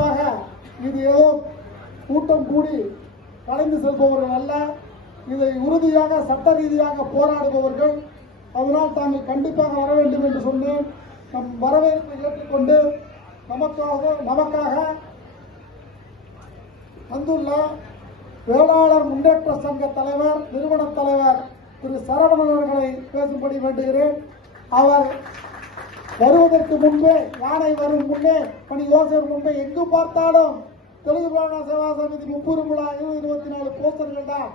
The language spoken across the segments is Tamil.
குறிப்பாக இது ஏதோ கூட்டம் கூடி கலைந்து செல்பவர்கள் அல்ல. இதை உறுதியாக சட்ட ரீதியாக போராடுபவர்கள் அதனால் தாங்கள் கண்டிப்பாக வர வேண்டும் என்று சொல்லி நம் வரவேற்பை ஏற்றுக்கொண்டு நமக்காக நமக்காக வந்துள்ள வேளாளர் முன்னேற்ற சங்க தலைவர் நிறுவன தலைவர் திரு சரவணன் அவர்களை பேசும்படி வேண்டுகிறேன். அவர் வருவதற்கு முன்பே யானை வரும் முன்னே பணி யோசனை முன்பே எங்கு பார்த்தாலும் தெலுங்கு பிராமண சேவா சமிதி முப்பெரும் விழா இருபது இருபத்தி நாலு போஸ்டர்கள் தான்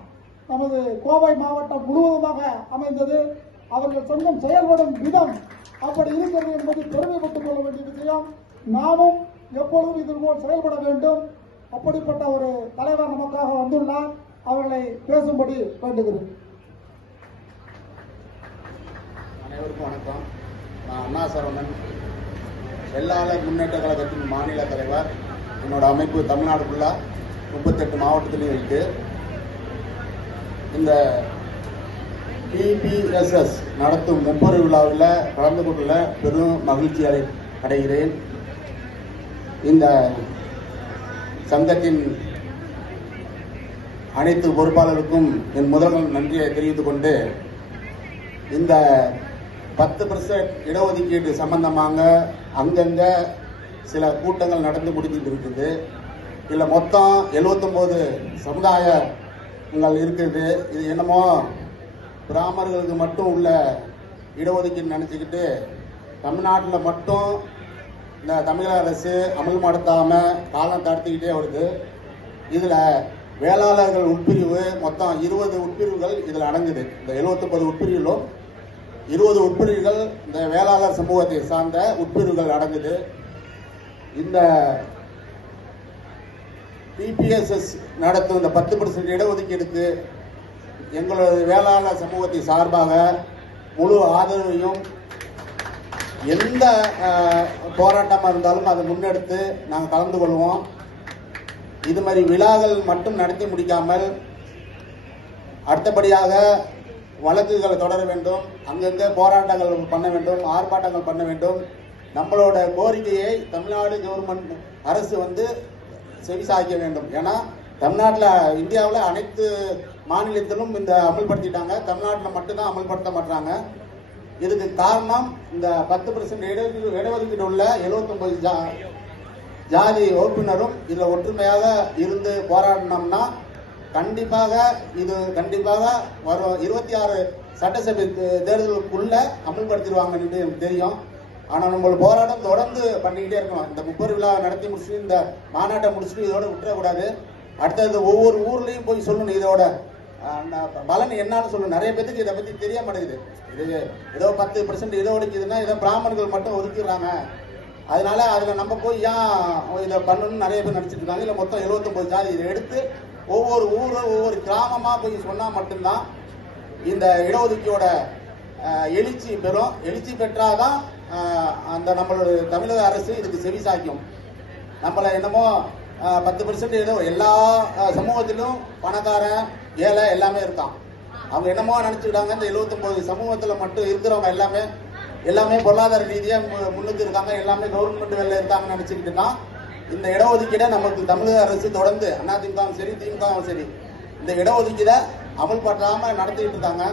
நமது கோவை மாவட்டம் முழுவதுமாக அமைந்தது. அவர்கள் சங்கம் செயல்படும் விதம் அப்படி இருக்கிறது என்பது பெருமைப்பட்டுக் கொள்ள வேண்டிய விஷயம். நாமும் எப்பொழுதும் இது போல் செயல்பட வேண்டும். அப்படிப்பட்ட ஒரு தலைவர் நமக்காக வந்துள்ளார். அவர்களை பேசும்படி வேண்டுகிறேன். அனைவருக்கும் வணக்கம். அண்ணா சரவணன் வெள்ளாளர் முன்னேற்ற கழகத்தின் மாநில தலைவர் என்னோட அமைப்பு தமிழ்நாடு ஃபுல்லாக முப்பத்தெட்டு மாவட்டத்திலையும் இருக்கு. இந்த டிபிஎஸ்எஸ் நடத்தும் முப்பது விழாவில் கலந்து கொண்டுள்ள பெரும் மகிழ்ச்சி அடை அடைகிறேன். இந்த சங்கத்தின் அனைத்து பொறுப்பாளருக்கும் என் முதல்வர் நன்றியை தெரிவித்துக் கொண்டு இந்த பத்து பர்சன்ட் இடஒதுக்கீடு சம்பந்தமாக அங்கங்க சில கூட்டங்கள் நடந்து முடிஞ்சிட்டு இருக்குது இதில் மொத்தம் 79 சமுதாயங்கள் இருக்குது. இது என்னமோ பிராமணர்களுக்கு மட்டும் உள்ள இடஒதுக்கீடு நினச்சிக்கிட்டு தமிழ்நாட்டில் மட்டும் இந்த தமிழக அரசு அமல்படுத்தாமல் காலம் தடுத்துக்கிட்டே வருது. இதில் வேளாளர்கள் உட்பிரிவு மொத்தம் இருபது உட்பிரிவுகள் இதில் அடங்குது. இந்த 79 உட்பிரிவிலும் இருபது உட்பிரிவுகள் இந்த வேளாளர் சமூகத்தை சார்ந்த உட்பிரிவுகள் அடங்குது. இந்த பிபிஎஸ்எஸ் நடத்தும் இந்த பத்து பர்சன்ட் இடஒதுக்கீடுக்கு எங்களது வேளாளர் சமூகத்தை சார்பாக முழு ஆதரவையும் எந்த போராட்டமாக இருந்தாலும் அதை முன்னெடுத்து நாங்கள் கலந்து கொள்வோம். இது மாதிரி விழாக்கள் மட்டும் நடத்தி முடிக்காமல் அடுத்தபடியாக வழக்குகளை தொடர வேண்டும் அங்கங்கே போராட்டங்கள் பண்ண வேண்டும் ஆர்ப்பாட்டங்கள் பண்ண வேண்டும். நம்மளோட கோரிக்கையை தமிழ்நாடு கவர்மெண்ட் அரசு வந்து செவிசாய்க்க வேண்டும். ஏன்னா தமிழ்நாட்டில் இந்தியாவில் அனைத்து மாநிலத்திலும் இந்த அமல்படுத்திட்டாங்க. தமிழ்நாட்டில் மட்டும்தான் அமல்படுத்த மாட்டாங்க இதுக்கு காரணம் இந்த பத்து பர்சன்ட் இடஒதுக்கீடு உள்ள 79 ஜா ஜாதி உறுப்பினரும் இதில் ஒற்றுமையாக இருந்து போராடினோம்னா கண்டிப்பாக இது கண்டிப்பாக வரும் இருபத்தி ஆறு சட்டசபை தேர்தலுக்குள்ள அமல்படுத்திடுவாங்கன்னு எனக்கு தெரியும். ஆனால் நம்மளோட போராட்டம் தொடர்ந்து பண்ணிக்கிட்டே இருக்கணும். இந்த முப்பது விழா நடத்தி முடிச்சுட்டு இந்த மாநாட்டை முடிச்சுட்டு இதோட விட்டுறக்கூடாது. அடுத்தது ஒவ்வொரு ஊர்லேயும் போய் சொல்லணும் இதோட. பலன் என்னன்னு சொல்லணும். நிறைய பேத்துக்கு இதை பற்றி தெரிய மாட்டேங்குது. இது ஏதோ பத்து பர்சன்ட் இதை ஒதுக்கிதுன்னா ஏதோ பிராமணர்கள் மட்டும் ஒதுக்கிடுறாங்க. அதனால அதில் நம்ம போய் ஏன் இதை பண்ணணும்னு நிறைய பேர் நினச்சிட்டு இருக்காங்க. இல்லை மொத்தம் 79 ஜாதி இதை எடுத்து ஒவ்வொரு ஊரும் ஒவ்வொரு கிராமமாக போய் சொன்னால் மட்டும்தான் இந்த இடஒதுக்கீயோட எழுச்சி பெறும். எழுச்சி பெற்றாதான் அந்த நம்மளோட தமிழக அரசு இதுக்கு செவி சாய்க்கும். நம்மளை என்னமோ பத்து பர்சன்ட் ஏதோ எல்லா சமூகத்திலும் பணக்காரன் ஏழை எல்லாமே இருக்கான். அவங்க என்னமோ நினைச்சுக்கிட்டாங்க இந்த 79 சமூகத்தில் மட்டும் இருக்கிறவங்க எல்லாமே எல்லாமே பொருளாதார ரீதியாக மு- முன்னுக்கு இருக்காங்க எல்லாமே கவர்மெண்ட் வேலை இருக்காங்கன்னு நினைச்சுக்கிட்டுனா இந்த இடஒதுக்கீடை நமக்கு தமிழக அரசு தொடர்ந்து அதிமுகவும் சரி திமுகவும் சரி இந்த இடஒதுக்கீடை அமல்படுத்தாம நடத்திட்டு இருக்காங்க.